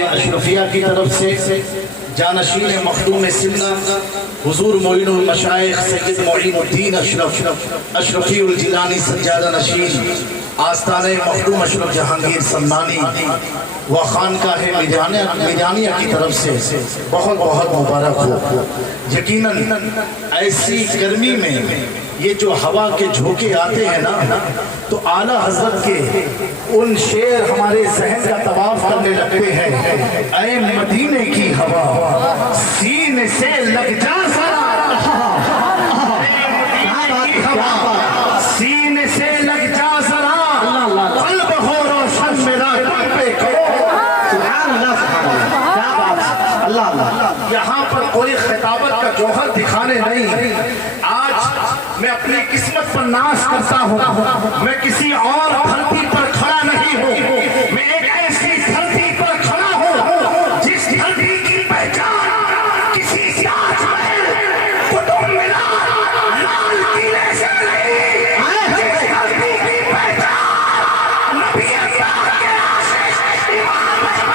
اشرفیہ کی طرف سے جانشین مخدوم سمنا حضور معین المشائخ سید معین الدین اشرفی الجیلانی سجادہ نشین آستانِ مخدوم اشرف جہانگیر سمنانی و خانقاہ میدانیہ کی طرف سے بہت بہت مبارک ہو۔ یقیناً ایسی گرمی میں یہ جو ہوا کے جھونکے آتے ہیں نا تو اعلیٰ حضرت کے ان شعر ہمارے ذہن کا طواف کرنے لگتے ہیں۔ اے مدینے کی ہوا سینے سے لگ جا ذرا، سینے سے لگ جا ذرا، قلب ہو روشن میرا پہ کرو۔ یہاں پر کوئی خطابت کا جوہر دکھانے نہیں، آج میں اپنی قسمت پر ناز کرتا ہوں۔ میں کسی اور دھرتی پر کھڑا نہیں ہوں، میں ایک ایسی دھرتی پر کھڑا ہوں جس دھرتی کی پہچان کسی تاج محل، قطب مینار، لال قلعے سے نہیں، جس دھرتی کی پہچان نبی اللہ کے عاشق امام احمد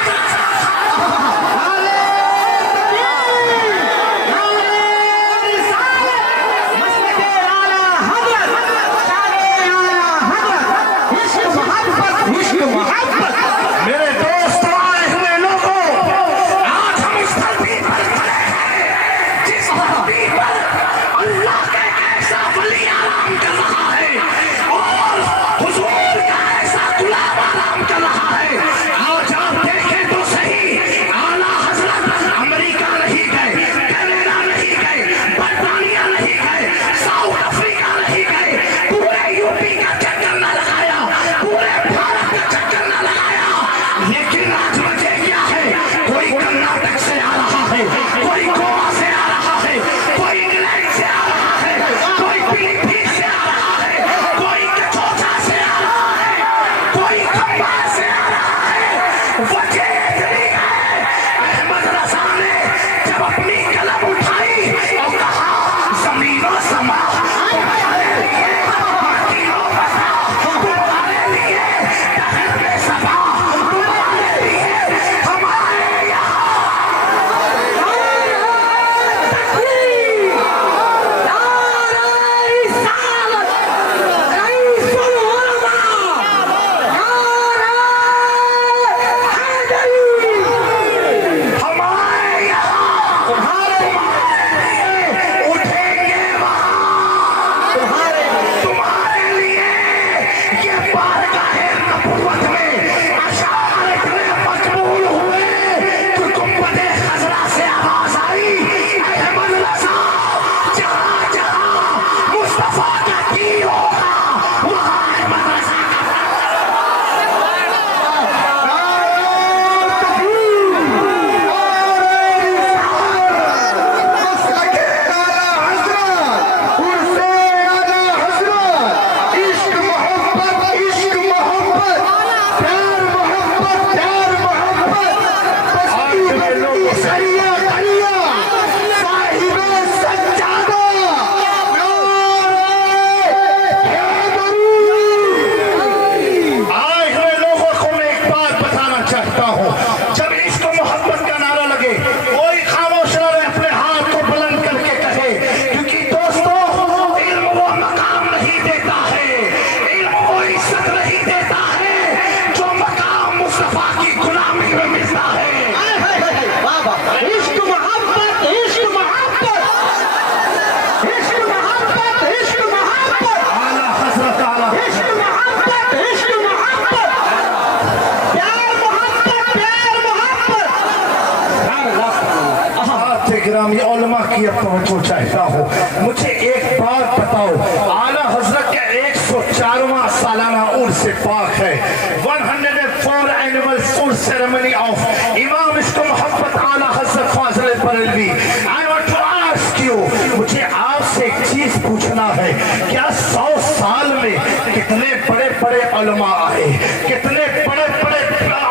علماء کی پہنچو چاہتا ہوں۔ مجھے ایک بات بتاؤ، اعلیٰ حضرت کا 104واں سالانہ عرس پاک ہے، 104 اینول عرس سیریمنی آف امام عشق و محبت اعلیٰ حضرت فاضل Barelvi. I want to ask you، مجھے آپ سے ایک چیز پوچھنا ہے، کیا 100 سال میں کتنے بڑے بڑے علماء آئے، کتنے بڑے بڑے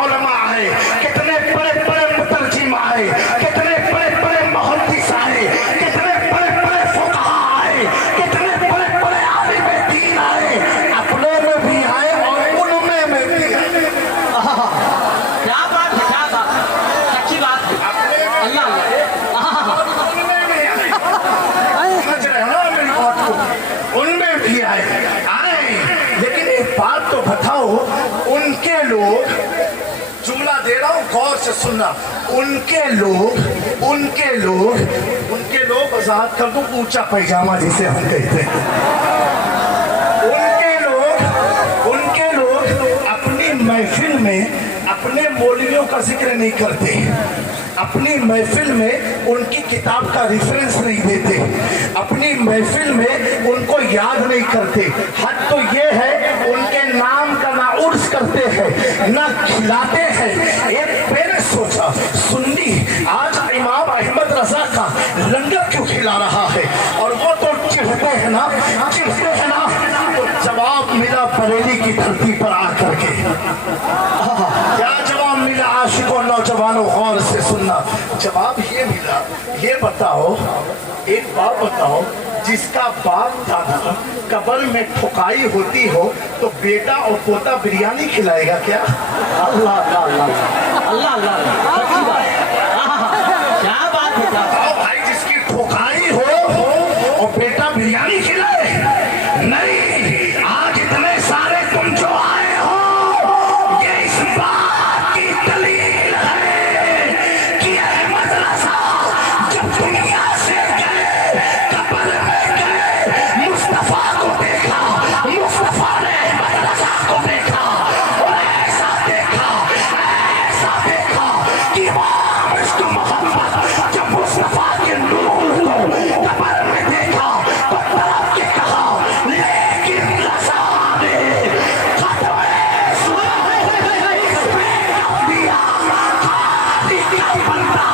علماء آئے، کتنے بڑے بڑے مترجم آئے، کتنے بڑے بڑے محدث آئے، کتنے بڑے بڑے فقہا آئے، کتنے بڑے بڑے عالم دین آئے، اپنے میں بھی آئے اور ان میں بھی آئے۔ کیا بات ہے، کیا بات दे रहा हूँ, गौर से सुनना। उनके लोग आजाद कर दूं ऊंचा पैजामा जिसे हम कहते हैं, उनके लोग अपनी महफिल में अपने मौलवियों का जिक्र नहीं करते, अपनी महफिल में उनकी किताब का रेफरेंस नहीं देते, अपनी महफिल में उनको याद नहीं करते। हद तो ये है उनके नाम का ना उर्स करते हैं ना खिलाते हैं। एक मैंने सोचा सुन्नी आज इमाम अहमद रजा का लंगर क्यों खिला रहा है, और वो तो चिढ़ते हैं ना, तो जवाब मिला बरेली की धरती पर आकर के। क्या जवाब मिला आशिकों नौजवानों, गौर से सुनना। जवाब ये मिला, ये बताओ, एक बात बताओ, जिसका बाप दादा कब्र में ठुकाई होती हो तो बेटा और पोता बिरयानी खिलाएगा क्या? अल्लाह अल्लाह अल्लाह अल्लाह अल्लाह, सच्ची बात, क्या बात है। भाई जिसकी ठुकाई हो और बेटा बिरयानी खिलाए? नहीं, आज इतने सारे तुम जो आए हो ये इस बात की दलील है कि अहमद रजा जब दुनिया से गए, कब्र में गए, मुस्तफा को देखा, मुस्तफा ने अहमद रजा को देखा और ऐसा देखा कि इमाम इश्क मोहब्बत जब मुस्तफा के नूर को कब्र में देखा तो तड़प के कहा, लेकिन रजा ने खतरे दिया, खादी का बंदा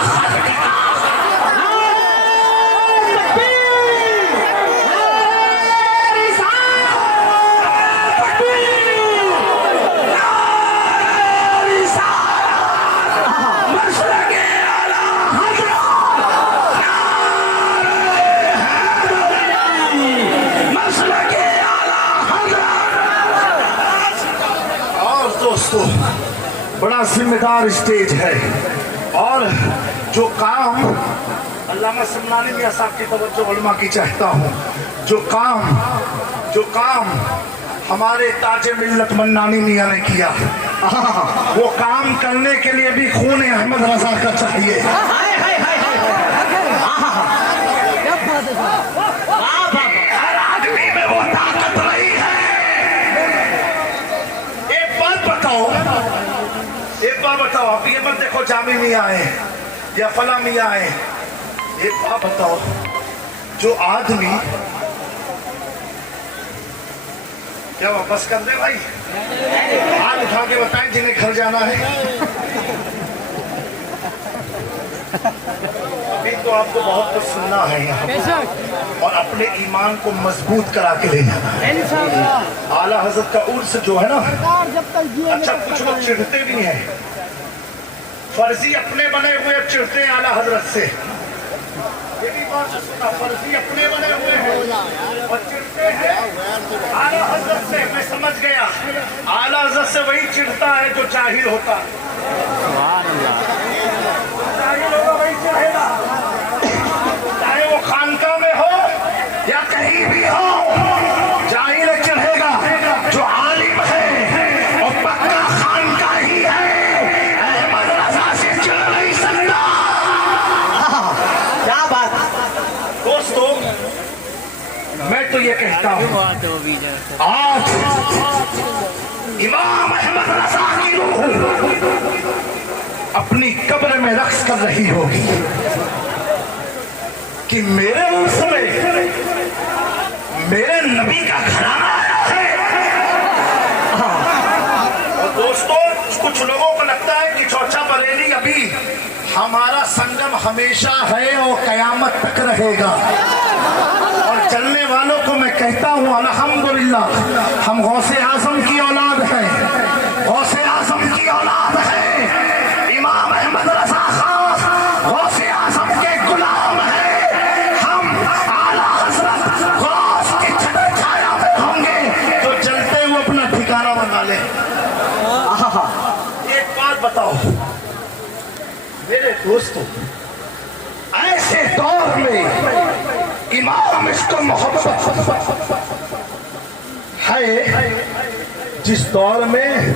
दोस्तों, बड़ा जिम्मेदार स्टेज है। और जो काम अल्लामा समनानी मियां साहब की तवज्जो उलमा की चाहता हूँ, जो काम हमारे ताजे मिल्लत मन्नानी मियां ने किया, वो काम करने के लिए भी खून अहमद रजा का चाहिए। हर आदमी में वो ताकत रही है। एक बात बताओ, अब ये मत देखो जामी मियां आए या फला मियां आए, एक बात बताओ, जो आदमी क्या वापस कर दे भाई, हाथ उठा के बताएं जिन्हें घर जाना है। अभी तो आपको बहुत कुछ सुनना है यहाँ और अपने ईमान को मजबूत करा के ले जाना है। आला हजरत का उर्स जो है ना, अच्छा कुछ लोग चिढ़ते भी हैं, फर्जी अपने बने हुए चिढ़ते हैं आला हजरत से। ये भी बात सुना, फर्जी अपने बने हुए हैं और चिढ़ते हैं आला हजरत से। मैं समझ गया, आला हजरत से वही चिढ़ता है जो जाहिल होता है। जाहिल होगा वही चिढ़ेगा, चाहे वो खानका में हो या कहीं भी हो, जाहिल चिढ़ेगा। जो आलिम है और पक्का खानका ही है, अहमद रजा से चिढ़ नहीं सकता। क्या बात। दोस्तों, मैं तो ये कहता हूँ, आज इमाम अहमद रजा की रूह अपनी कब्र में रक्स कर रही होगी कि मेरे उर्स में मेरे नबी का घराना आया है। और दोस्तों, कुछ लोगों को लगता है कि चौचा बरेली अभी हमारा संगम हमेशा है और कयामत तक रहेगा। और चलने वालों को मैं कहता हूँ अल्हम्दुलिल्लाह, हम गौसे आजम की औलाद हैं, गौसे आजम की औलाद है। इमाम अहमद रजा खान गौसे आजम के गुलाम हैं। हम आला हजरत गौस की छत्र छाया में होंगे तो चलते हुए अपना ठिकाना बना ले। एक बात बताओ मेरे दोस्तों, ऐसे दौर में इमाम इसको मोहब्बत है जिस दौर में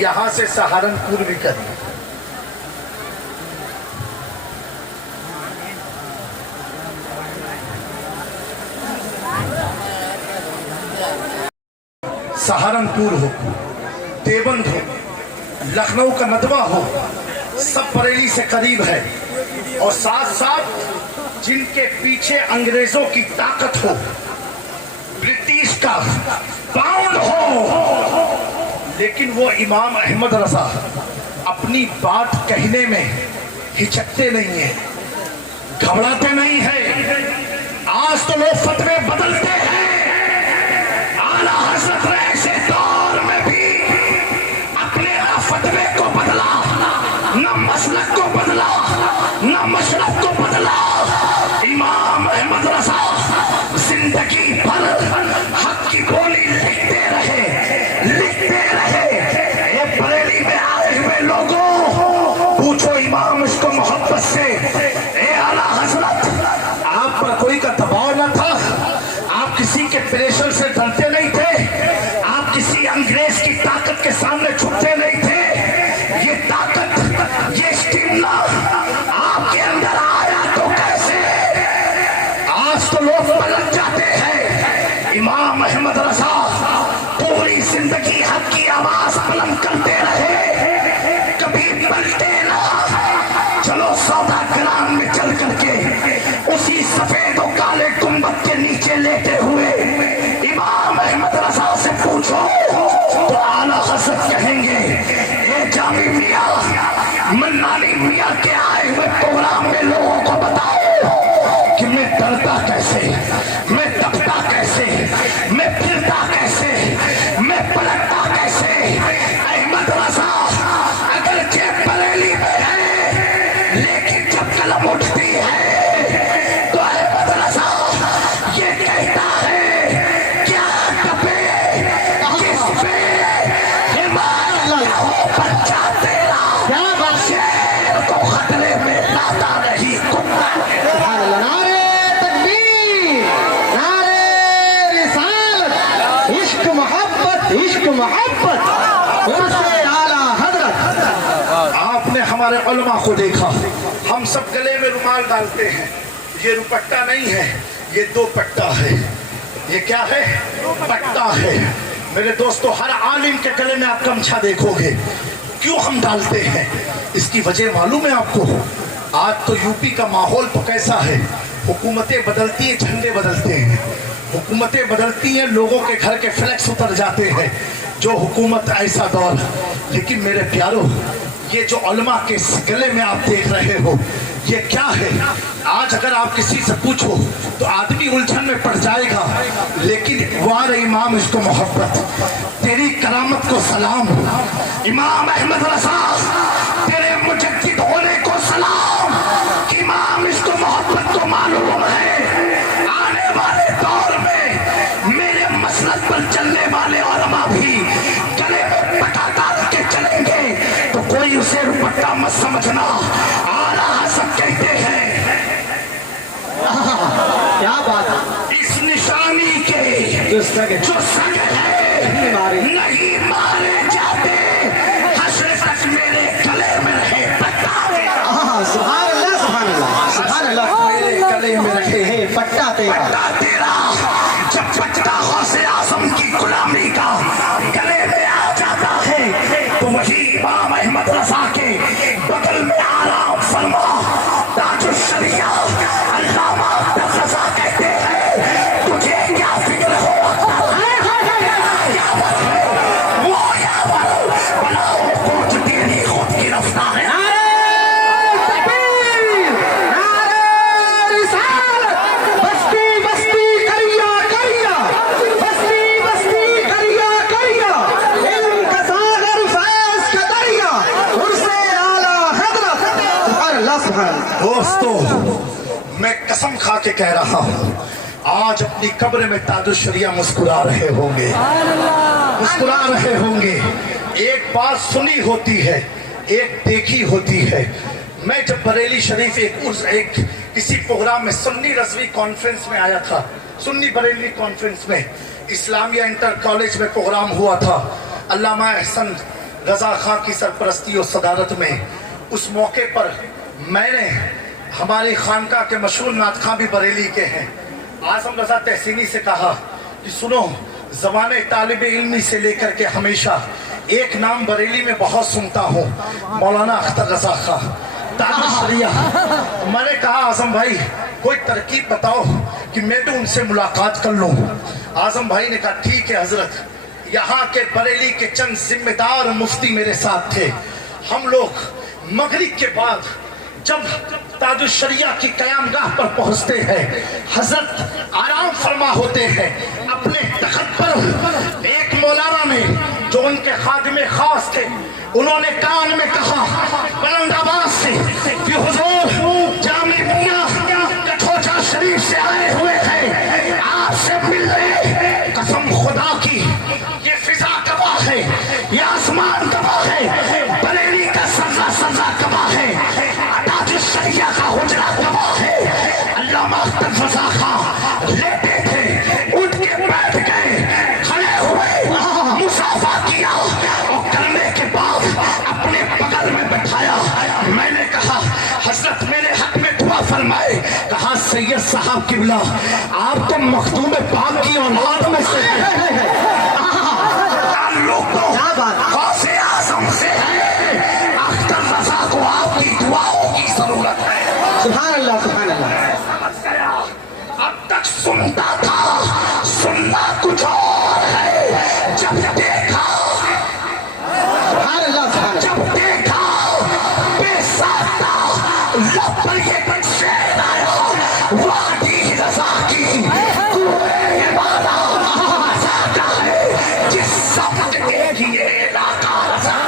यहाँ से सहारनपुर भी करी, सहारनपुर हो, देवबंद हो, लखनऊ का नदवा हो, सब बरेली से करीब है। और साथ साथ जिनके पीछे अंग्रेजों की ताकत हो, ब्रिटिश का पाउंड हो, लेकिन वो इमाम अहमद रजा अपनी बात कहने में हिचकते नहीं है, घबराते नहीं है। आज तो लोग फतवे बदलते हैं, आला हज़रत ने ऐसे दौर में भी अपने फतवे को बदला, न मसलक को बदला, न मशरफ को बदला। इमाम अहमद रजा जिंदगी भर हक की बोली लिखते रहे, लिखते रहे। ये बरेली में आए हुए लोगों, पूछो इमाम इसको मोहब्बत से, ए आला हज़रत आप पर कोई का दबाव न था, आप किसी के प्रेशर से डरते नहीं थे, आप किसी अंग्रेज की ताकत के सामने झुकते नहीं थे। ये ताकत, ये स्टिमुला आपके अंदर आया तो कैसे? आज तो लोग पलट जाते हैं। इमाम अहमद रजा पूरी जिंदगी हक की आवाज बुलंद करते रहे, कभी पलटे ना। चलो सौदा ग्राम में चल करके उसी सफेद और काले गुंबद के नीचे लेटे हुए इमाम अहमद रजा से पूछो तो आला हज़रत कहेंगे, ये जामी मियां मन्नानी मियां के आए हुए प्रोग्राम में लोगों को बताओ कि मैं डरता कैसे, मैं दबता कैसे, मैं फिरता कैसे, मैं पलटता कैसे। अहमद रजा अगर जेब बरेली में है, लेकिन जब कलम उठती है तो अहमद रजा ये कहता है, क्या कपे किस पे हिमालय हो बच्चा तेरा, शेर को खतरे में लाता नहीं कुत्ता। नारे तकबीर, नारे रिसालत, इश्क मोहब्बत, इश्क मोहब्बत, उर्से आला हजरत। आपने हमारे उलमा को देखा, हम सब गले में रुमाल डालते हैं। ये दुपट्टा नहीं है, ये दो पट्टा है। ये क्या है? पट्टा है। मेरे दोस्तों, हर आलिम के गले में आप गमछा देखोगे। क्यों हम डालते हैं? इसकी वजह मालूम है आपको? आज तो यूपी का माहौल तो कैसा है, हुकूमतें बदलती हैं, झंडे बदलते हैं, हुकूमतें बदलती हैं, लोगों के घर के फ्लैक्स उतर जाते हैं। जो हुकूमत ऐसा दौर। लेकिन मेरे प्यारो, ये जो उलमा के गले में आप देख रहे हो, ये क्या है? आज अगर आप किसी से पूछो तो आदमी उलझन में पड़ जाएगा। लेकिन वार इमाम इसको मोहब्बत, तेरी करामत को सलाम। इमाम अहमद रजा तेरे मुजद्दिद होने को सलाम। इमाम इसको मोहब्बत को मालूम है, आने वाले दौर में मेरे मसलक पर चलने वाले उलमा भी गले में पट्टा डाल के चलेंगे, तो कोई उसे दुपट्टा मत समझना। आला हज़रत कहते हैं, क्या बात है, इस निशानी के जो सग है नहीं मारे जाते, हश्र तक मेरे गले में रहे पट्टा। सुभान अल्लाह, सुभान अल्लाह, सुभान अल्लाह। मेरे गले में रहे हे पट्टा तेरा, पट्टा तेरा। जब पट्टा गौसे आज़म की गुलामी का गले में आ जाता है, तो वही इमाम अहमद रजा के बगल में आराम फरमा ताजुल शरिया अल्लामा रजा कहते हैं, तुझे क्या फिक्र हो? क्या बात है? वो या बनाओ कुछ तेरी खुद की रफ्तार है। दोस्तों, मैं कसम खा के कह रहा हूँ, आज अपनी कब्र में ताजुल शरिया मुस्कुरा रहे होंगे, मुस्कुरा रहे होंगे। एक बात सुनी होती है, एक देखी होती है। मैं जब बरेली शरीफ एक किसी प्रोग्राम में सुन्नी रजवी कॉन्फ्रेंस में आया था, सुन्नी बरेली कॉन्फ्रेंस में, इस्लामिया इंटर कॉलेज में प्रोग्राम हुआ था, अल्लामा अहसन रजा खां की सरपरस्ती और सदारत में। उस मौके पर मैंने हमारे खानका के मशहूर नात खां भी बरेली के हैं, आज़म रजा तहसीनी से कहा कि सुनो, ज़माने तालिब इल्मी से लेकर के हमेशा एक नाम बरेली में बहुत सुनता हूँ, मौलाना अख्तर रज़ा खां ताज शरिया। मैंने कहा आज़म भाई कोई तरकीब बताओ कि मैं भी उनसे मुलाकात कर लूँ। आज़म भाई ने कहा ठीक है हजरत, यहाँ के बरेली के चंद जिम्मेदार मुफ्ती मेरे साथ थे। हम लोग मगरिब के बाद जब ताजुल शरिया की कयामगाह पर पहुंचते हैं, हजरत आराम फरमा होते हैं अपने तख्त पर। एक मौलाना ने जो उनके खादिमे खास थे, उन्होंने कान में कहा बुलंद आवाज से कि हुजूर जामे मियां कठोजा शरीफ से आए हुए हैं, आपसे मिल रहे। कसम खुदा की ये फिजा गवाह है, ये आसमान गवाह है, बरेली का सजा सजा गवाह है, शरिया का हुजरा गवाह है। अल्लामा अख्तर रज़ा खां लेटे थे, उठ के बैठ गए, खड़े हुए, मुसाफा किया और करने के बाद अपने बगल में बैठाया। मैंने कहा हजरत मेरे हक में दुआ फरमाए। कहा सैयद साहब किबला आप तो मखदूम पाक की औलाद में से हैं, लोग गौसे आज़म से हैं। अख्तर रज़ा को आपकी दुआओं की जरूरत है। सुभान अल्लाह, सुभान अल्लाह। अब तक सुनता था, सुनना कुछ और है। जब देखा, सुभान अल्लाह, सुभान अल्लाह। जब देखा बेसाख्ता लब पर ये शेर आया, वादी रज़ा की कुएं वाला साका है, जिस सबक देखिए इलाका रज़ा।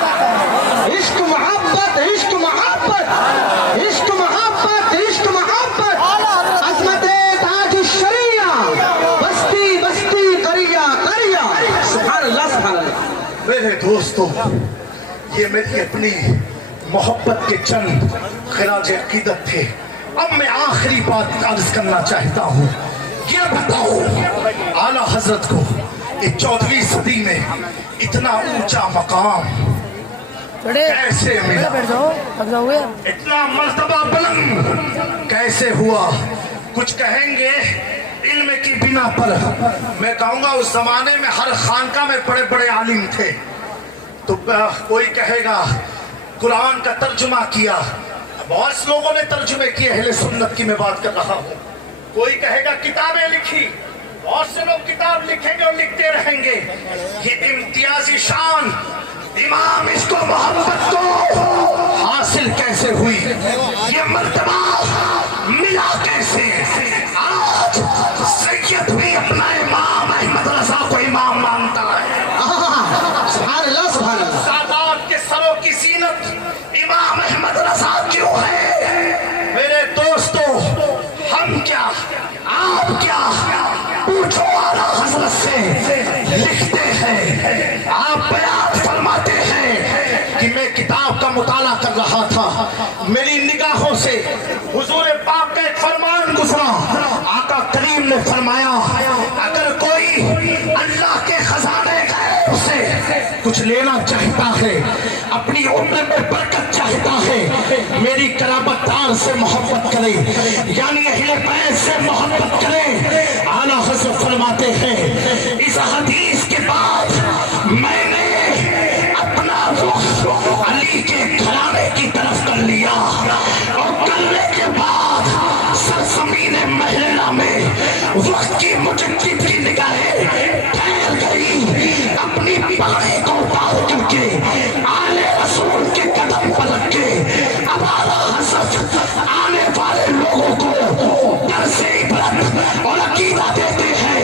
इश्क मोहब्बत, इश्क मोहब्बत, इश्क मोहब्बत, इश्क मोहब्बत, अज़मत ताज शरिया, बस्ती बस्ती करिया करिया। सुभान अल्लाह, सुभान अल्लाह। मेरे दोस्तों, ये मेरी अपनी मोहब्बत के चंद खिराज अकीदत थे। अब मैं आखिरी बात अर्ज करना चाहता हूँ। ये बताओ आला हजरत को इस 14वीं सदी में इतना ऊंचा मकाम कैसे मिला, इतना मर्तबा बुलंद कैसे हुआ? कुछ कहेंगे इल्म की बिना पर। मैं कहूंगा उस जमाने में हर खानका में बड़े बड़े आलिम थे। तो कोई कहेगा कुरान का तर्जुमा किया, बहुत से लोगों ने तर्जुमे किए, अहले सुन्नत की मैं बात कर रहा हूँ। कोई कहेगा किताबें लिखी, बहुत से लोग किताब लिखेंगे और लिखते रहेंगे। ये इम्तियाजी शान इमाम इसको मोहब्बत को हासिल कैसे हुई, ये मर्तबा मिला कैसे? आज सैयद भी अपना इमाम अहमद रज़ा को इमाम मानता है। सुभान अल्लाह, सुभान अल्लाह। सादात के सरों की जीनत इमाम अहमद रज़ा क्यों है? मेरे दोस्तों, हम क्या आप क्या पूछो आला हजरत से। लिखते हैं, आप बयान फरमाते हैं कि मैं किताब का मुताला कर रहा था, मेरी निगाहों से हुजूर पाक का एक फरमान गुजरा। आका करीम ने फरमाया अगर कोई अल्लाह के खजाने गैब से कुछ लेना चाहता है, अपनी उम्र में बरकत चाहता है, मेरी करामतदार से मोहब्बत करे, यानी अहले बैत से मोहब्बत करे। आला हज़रत फरमाते हैं इस हदीस के बाद मैंने अपना रुख अली के घराने की तरफ कर लिया और करने के बाद सरजमीन महला में वक्त की मुजद्दिद की निगाहें ठहर गई। अपनी पगड़ी को उतार करके आले रसूल के कदम पर रख के अब आला हज़रत आने वाले लोगों को दर्स इबरत और अकीदा देते हैं।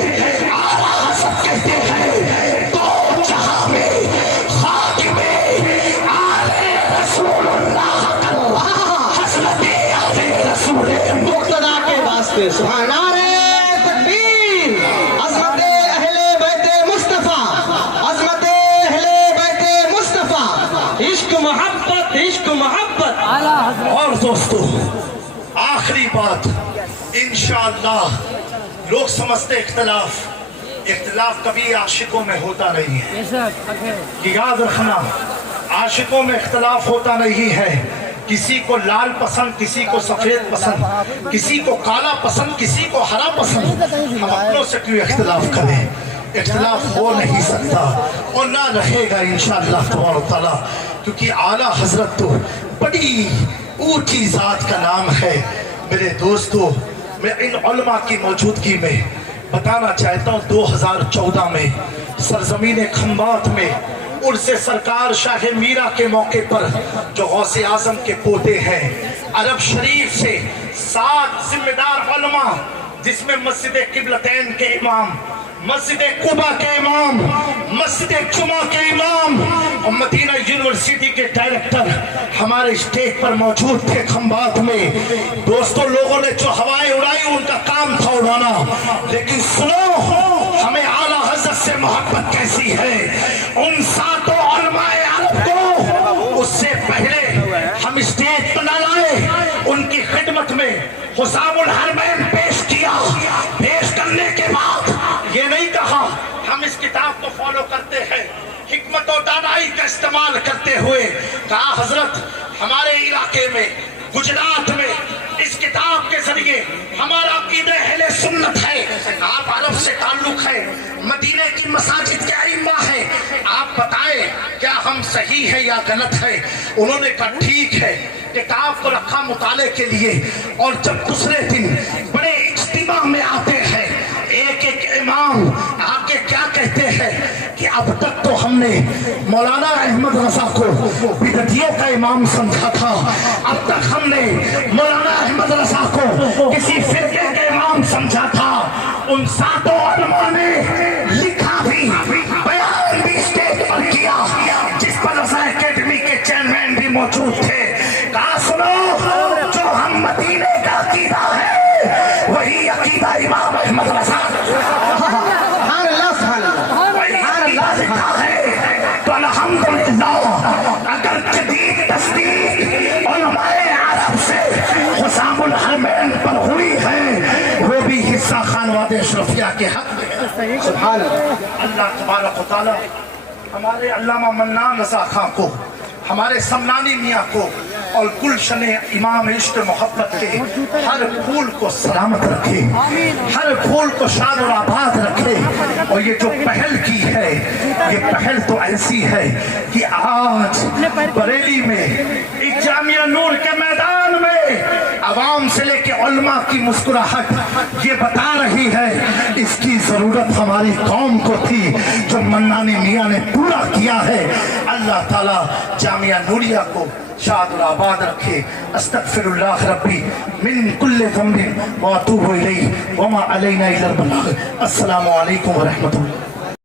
आला हज़रत कहते हैं तो जहां में खातिमे आले रसूलुल्लाह हज़रत आले रसूल मुक्तदा के वास्ते सुभान तकबीर। अज़मत अहले बैते मुस्तफा, अज़मत अहले बैते मुस्तफा। इश्क मोहब्बत, इश्क मोहब्बत। और दोस्तों, आखिरी बात, इंशाअल्लाह लोग समझते इख्तिलाफ कभी आशिकों में होता नहीं है। कि याद रखना, आशिकों में इख्तिलाफ होता नहीं है। किसी को लाल पसंद, किसी को सफेद पसंद, किसी को काला पसंद, किसी को हरा पसंद। हम अपनों से क्यों इख्तिलाफ करें? اختلاف ہو نہیں سکتا اور نہ رہے گا انشاءاللہ تبارک تعالیٰ، کیونکہ اعلیٰ حضرت تو بڑی اونچی ذات کا نام ہے۔ میرے دوستو، میں ان علماء کی موجودگی میں بتانا چاہتا ہوں 2014 میں سرزمین کھمبات میں عرس سرکار شاہ میرا کے موقع پر جو غوث اعظم کے پوتے ہیں، عرب شریف سے 7 ذمہ دار علماء، جس میں مسجد قبلتین کے امام، مسجد قبا کے امام، مسجد جمعہ کے امام اور مدینہ یونیورسٹی کے ڈائریکٹر ہمارے اسٹیج پر موجود تھے کھمبات میں۔ دوستوں، لوگوں نے جو ہوائیں اڑائی ان کا کام تھا اڑانا، لیکن سنو ہمیں اعلیٰ حضرت سے محبت کیسی ہے۔ ان 7 علماء عرب کو اس سے پہلے ہم اسٹیج پر نہ لائے، ان کی خدمت میں حسام الحرمین پیش کیا۔ پیش کرنے کے بعد یہ نہیں کہا ہم اس کتاب کو فالو کرتے ہیں، حکمت و دانائی کا استعمال کرتے ہوئے کہا حضرت ہمارے علاقے میں گجرات میں اس کتاب کے ذریعے ہمارا عقیدہ اہل سنت ہے، آپ عرب سے تعلق ہے، مدینے کی مساجد کے ائمہ ہیں، آپ بتائیں کیا ہم صحیح ہے یا غلط ہے؟ انہوں نے کہا ٹھیک ہے، کتاب کو رکھا مطالعے کے لیے۔ اور جب دوسرے دن بڑے اجتماع میں آتے ہیں، ایک ایک امام آگے کیا کہتے ہیں کہ اب تک تو ہم نے مولانا احمد رضا کو بدعتیوں کا امام سمجھا تھا، اب تک ہم نے مولانا احمد رضا کو کسی فرقے کے امام سمجھا تھا۔ ان 7 علماء نے لکھا بھی، بیان بھی اسٹیج پر کیا، جس پر رضا اکیڈمی کے چیئرمین بھی موجود تھے۔ کہا سنو، جو ہم مدینے کا عقیدہ ہے وہی عقیدہ امام احمد رضا تو الحمدللہ اگر جدید تصدیق علماء عرب سے حسام الحرمین پر ہوئی ہے، وہ بھی حصہ خانواد اشرفیہ کے حق میں۔ سبحان اللہ تبارک و تعالی ہمارے علامہ منان رضا خان کو، ہمارے سمنانی میاں کو اور گلشن امام عشق محبت کے ہر پھول کو سلامت رکھے، ہر پھول کو شاد اور آباد رکھے۔ اور یہ جو پہل کی ہے، یہ پہل تو ایسی ہے کہ آج بریلی میں ایک جامعہ نور کے میدان میں عوام سے لے کے علماء کی مسکراہٹ یہ بتا رہی ہے اس کی ضرورت ہماری قوم کو تھی، جو منانی میاں نے پورا کیا ہے۔ اللہ تعالیٰ جامعہ نوریہ کو شاد اور آباد رکھے۔ استغفر اللہ ربی من کل ذنب واتوب الیہ وما علینا الا البلاغ۔ السلام علیکم ورحمۃ اللہ۔